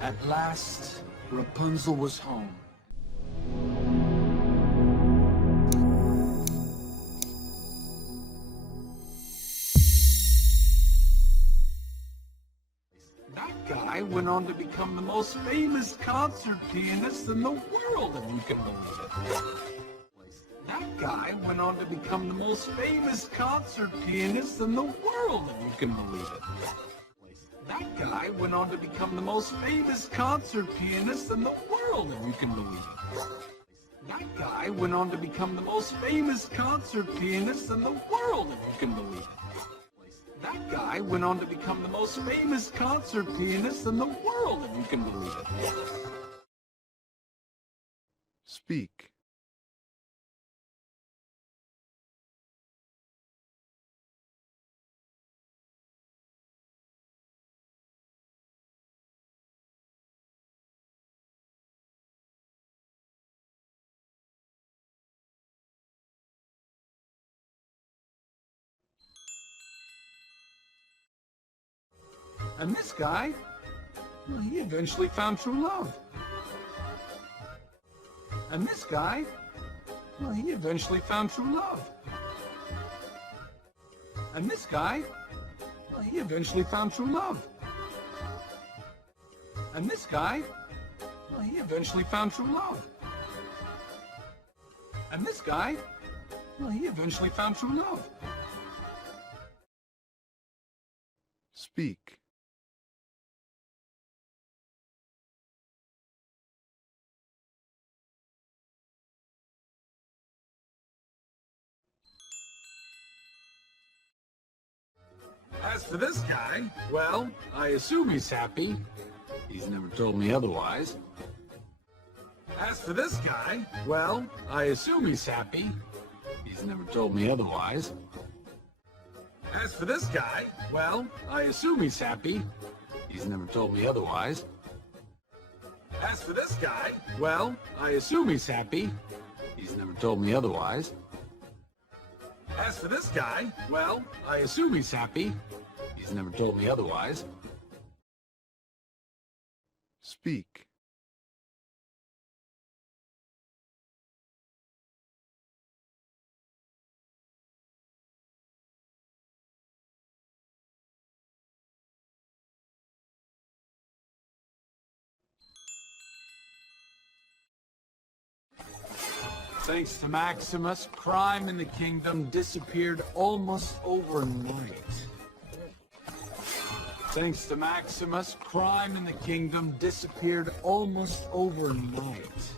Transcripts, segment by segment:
At last, Rapunzel was home. That guy went on to become the most famous concert pianist in the world, if you can believe it. That guy went on to become the most famous concert pianist in the world, if you can believe it. That guy went on to become the most famous concert pianist in the world, if you can believe it. That guy went on to become the most famous concert pianist in the world, if you can believe it. That guy went on to become the most famous concert pianist in the world, if you can believe it. Speak. And this guy, well, he eventually found true love. And this guy, well, he eventually found true love. And this guy, well, he eventually found true love. And this guy, well, he eventually found true love. And this guy, well, he eventually found true love. Speak. As for this guy, well, I assume he's happy. He's never told me otherwise. As for this guy, well, I assume he's happy. He's never told me otherwise. As for this guy, well, I assume he's happy. He's never told me otherwise. As for this guy, well, I assume he's happy. He's never told me otherwise. As for this guy, well, I assume he's happy. He's never told me otherwise. Speak. Thanks to Maximus, crime in the kingdom disappeared almost overnight. Thanks to Maximus, crime in the kingdom disappeared almost overnight.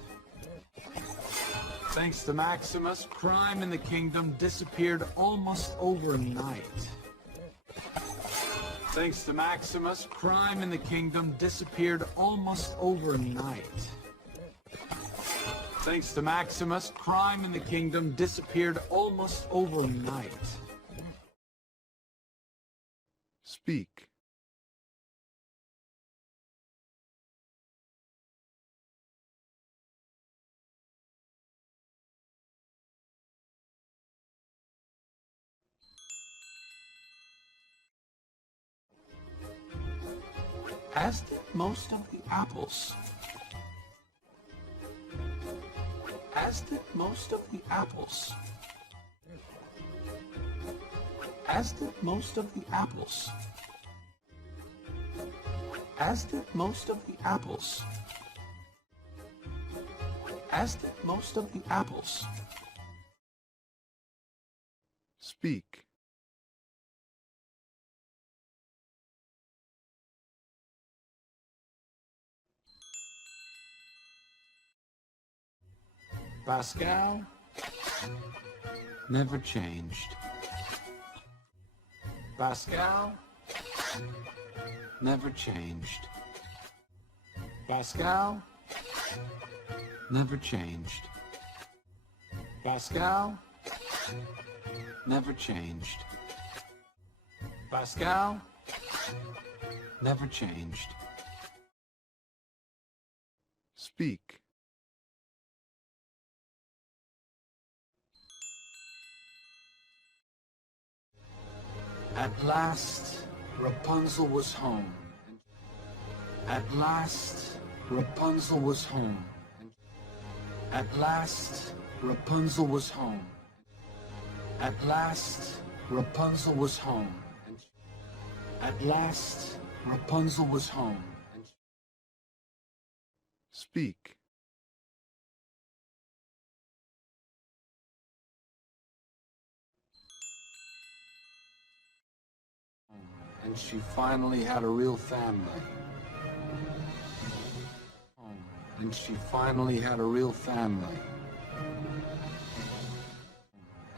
Thanks to Maximus, crime in the kingdom disappeared almost overnight. Thanks to Maximus, crime in the kingdom disappeared almost overnight. Thanks to Maximus, crime in the kingdom disappeared almost overnight. Speak. As did most of the apples. As did most of the apples. As did most of the apples. As did most of the apples. As did most of the apples. Speak. Pascal never changed. Pascal never changed. Pascal never changed. Pascal never changed. Pascal never changed. Speak. At last, Rapunzel was home. At last, Rapunzel was home. At last, Rapunzel was home. At last, Rapunzel was home. At last, Rapunzel was home. Speak. And she finally had a real family. And she finally had a real family.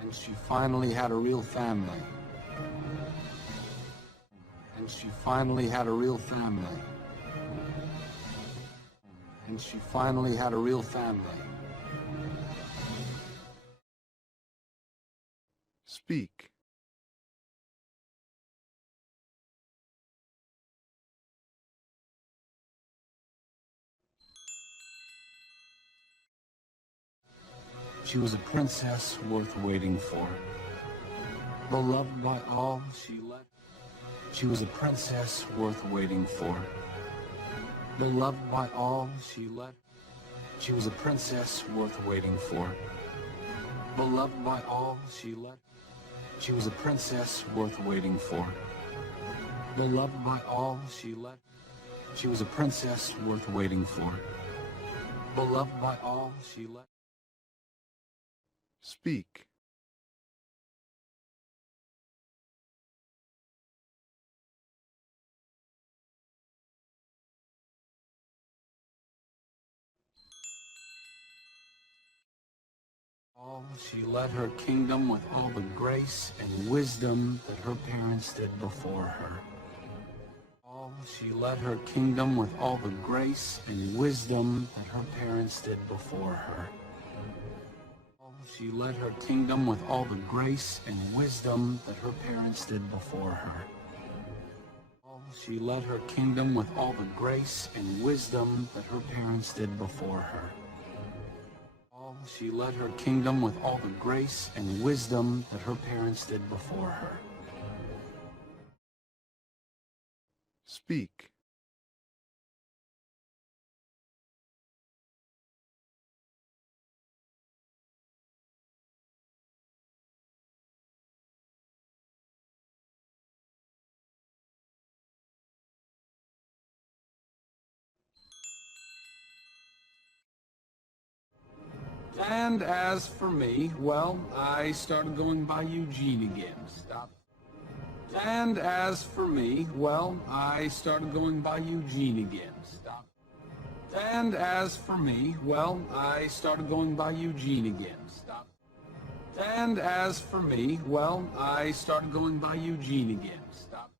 And she finally had a real family. And she finally had a real family. And she finally had a real family. Speak. She was a princess worth waiting for. Beloved by all, she was a princess worth waiting for. Beloved by all, she was a princess worth waiting for. Beloved by all, she was a princess worth waiting for. Beloved by all, she was a princess worth waiting for. Beloved by all, Speak. She led her kingdom with all the grace and wisdom that her parents did before her. She led her kingdom with all the grace and wisdom that her parents did before her. She led her kingdom with all the grace and wisdom that her parents did before her. She led her kingdom with all the grace and wisdom that her parents did before her. She led her kingdom with all the grace and wisdom that her parents did before her. Speak. And as for me, well, I started going by Eugene again. Stop. And as for me, well, I started going by Eugene again. Stop. And as for me, well, I started going by Eugene again. Stop. And as for me, well, I started going by Eugene again. Stop.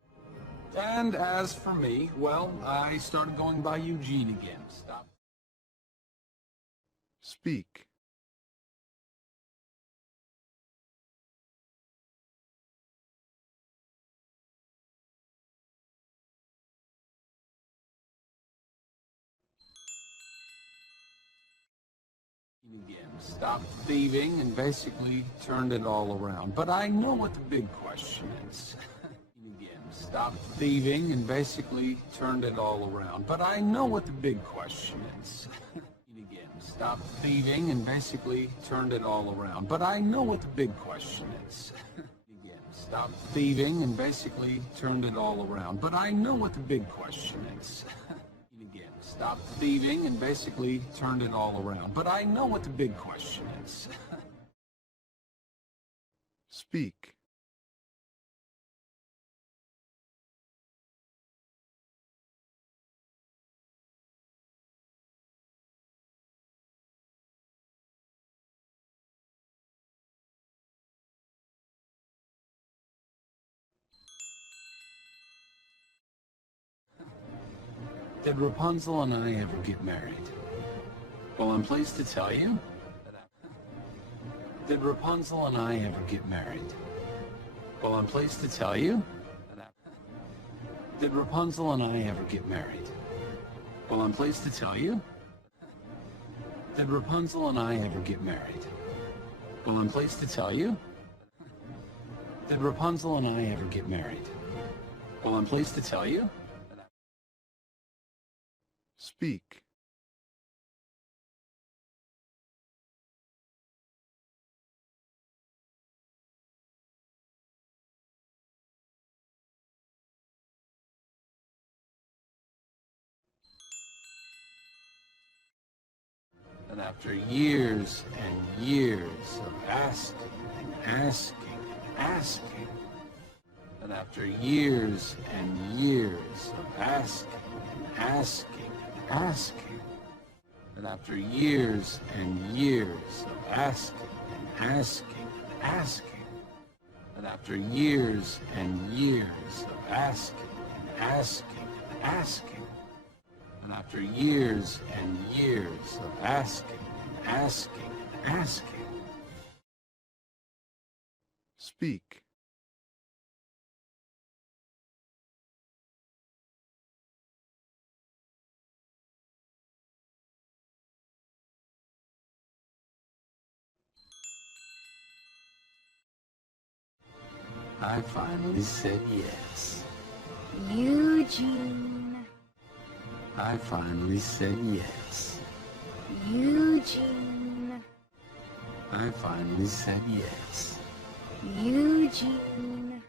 And as for me, well, I started going by Eugene again. Stop. Speak. Again, stopped thieving and basically turned it all around. But I know what the big question is. Again, stopped thieving and basically turned it all around. But I know what the big question is. Again, stopped thieving and basically turned it all around. But I know what the big question is. Again, stopped thieving and basically turned it all around. But I know what the big question is. Stopped thieving and basically turned it all around. But I know what the big question is. Speak. Did Rapunzel and I ever get married? Well, I'm pleased to tell you. Did Rapunzel and I ever get married? Well, I'm pleased to tell you. Did Rapunzel and I ever get married? Well, I'm pleased to tell you. Did Rapunzel and I ever get married? Well, I'm pleased to tell you. Did Rapunzel and I ever get married? Well, I'm pleased to tell you. Speak. And after years and years of asking and asking and asking, and after years and years of asking and asking and asking, and after years and years of asking and asking and asking, and after years and years of asking and asking and asking, and after years and years of asking and asking and asking, Speak. I finally said yes. Eugene. I finally said yes. Eugene. I finally said yes. Eugene.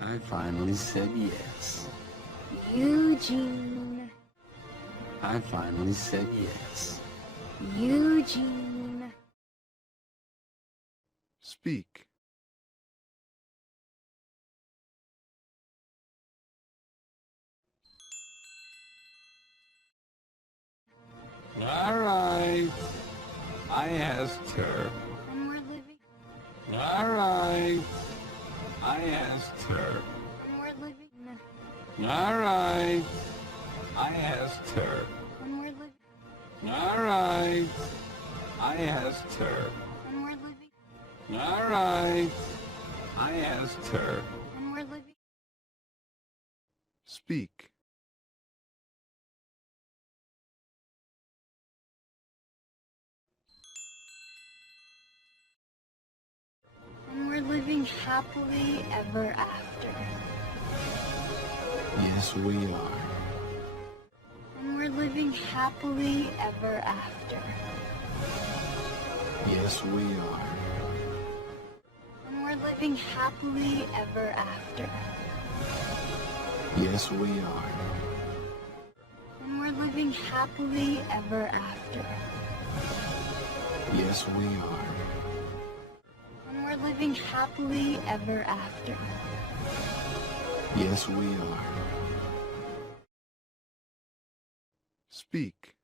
I finally said yes. Eugene. I finally said yes. Eugene. Speak. All right. I asked her. And we're living. All right. I asked her. And we're living. All right. I asked her. And we're living. All right. I asked her. And we're living. All right. I asked her. And we're living. Speak. And we're living happily ever after. Yes, we are. And we're living happily ever after. Yes, we are. And we're living happily ever after. Yes, we are. And we're living happily ever after. Yes, we are. And we're living happily ever after. Yes, we are. Speak.